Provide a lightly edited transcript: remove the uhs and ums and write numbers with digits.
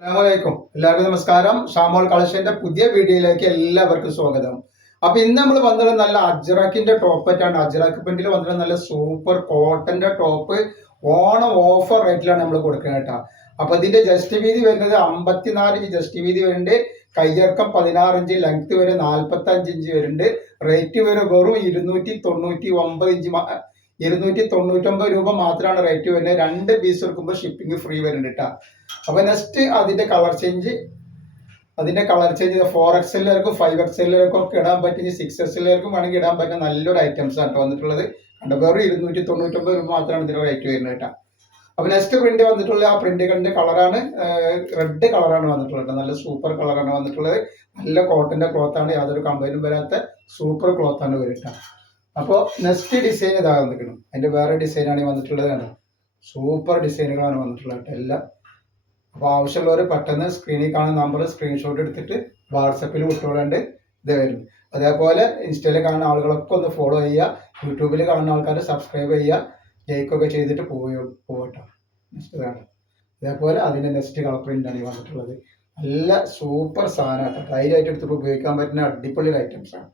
അസ്സലാമലൈക്കും. എല്ലാവർക്കും നമസ്കാരം. ഷാമോൾ കളക്ഷന്റെ പുതിയ വീഡിയോയിലേക്ക് എല്ലാവർക്കും സ്വാഗതം. അപ്പൊ ഇന്ന് നമ്മൾ വന്നത് നല്ല അജ്രക്കിന്റെ ടോപ്പായിട്ടാണ്. അജ്രക്ക് പ്രിന്റിൽ വന്നത് നല്ല സൂപ്പർ കോട്ടന്റെ ടോപ്പ് ഓണം ഓഫർ റേറ്റിലാണ് നമ്മൾ കൊടുക്കുന്നത് കേട്ടോ. അപ്പൊ ഇതിന്റെ ജസ്റ്റ് വീതി വരുന്നത് 54 ഇഞ്ച് ജസ്റ്റ് വീതി വരുന്നുണ്ട്. കയ്യിറക്കം 16 ഇഞ്ച്, ലെങ്ത് വരെ 45 ഇഞ്ച് വരുന്നുണ്ട്. റേറ്റ് വരെ വെറും 299 ഇഞ്ച് 299 രൂപ മാത്രമാണ് റേറ്റ് വരുന്നത്. 2 പീസ് എടുക്കുമ്പോൾ ഷിപ്പിംഗ് ഫ്രീ വരുന്നുണ്ട് കേട്ടോ. അപ്പൊ നെക്സ്റ്റ് അതിന്റെ കളർ ചേഞ്ച് 4XLർക്കും 5XLർക്കും ഒക്കെ ഇടാൻ പറ്റും, 6XLർക്കും വേണമെങ്കിൽ ഇടാൻ പറ്റുന്ന നല്ലൊരു ഐറ്റംസ് ആണ് വന്നിട്ടുള്ളത്. വെറും 299 രൂപ മാത്രമാണ് ഇതിന്റെ റേറ്റ് വരുന്നത് കേട്ടോ. അപ്പൊ നെക്സ്റ്റ് പ്രിന്റ് വന്നിട്ടുള്ള ആ പ്രിന്റുകളുടെ കളറാണ് റെഡ് കളറാണ് വന്നിട്ടുള്ളത്. നല്ല സൂപ്പർ കളറാണ് വന്നിട്ടുള്ളത്. നല്ല കോട്ടന്റെ ക്ലോത്ത് ആണ്, യാതൊരു കംപ്ലൈന്റും വരാത്ത സൂപ്പർ ക്ലോത്ത് ആണ് വരുന്നത്. അപ്പോൾ നെക്സ്റ്റ് ഡിസൈൻ ഇതാ വന്നിരിക്കണം. അതിന്റെ വേറെ ഡിസൈനാണ് വന്നിട്ടുള്ളത്. സൂപ്പർ ഡിസൈനുകളാണ് വന്നിട്ടുള്ളത് എല്ലാം. അപ്പോൾ ആവശ്യമുള്ളവർ പെട്ടെന്ന് സ്ക്രീനിൽ കാണുന്ന നമ്പർ സ്ക്രീൻഷോട്ട് എടുത്തിട്ട് വാട്സപ്പിൽ വിട്ടുകൊള്ളേണ്ട ഇത് വരും. അതേപോലെ ഇൻസ്റ്റയിൽ കാണുന്ന ആളുകളൊക്കെ ഒന്ന് ഫോളോ ചെയ്യുക, യൂട്യൂബിൽ കാണുന്ന ആൾക്കാർ സബ്സ്ക്രൈബ് ചെയ്യുക, ലൈക്കൊക്കെ ചെയ്തിട്ട് പോകട്ടോ. നെക്സ്റ്റ് വേണം. അതേപോലെ അതിൻ്റെ നെക്സ്റ്റ് കളർ പ്രിൻ്റാണ് വന്നിട്ടുള്ളത്. നല്ല സൂപ്പർ സാധനമാണ്. ധൈര്യമായിട്ട് എടുത്തിട്ട് ഉപയോഗിക്കാൻ പറ്റുന്ന അടിപൊളി ഐറ്റംസാണ്.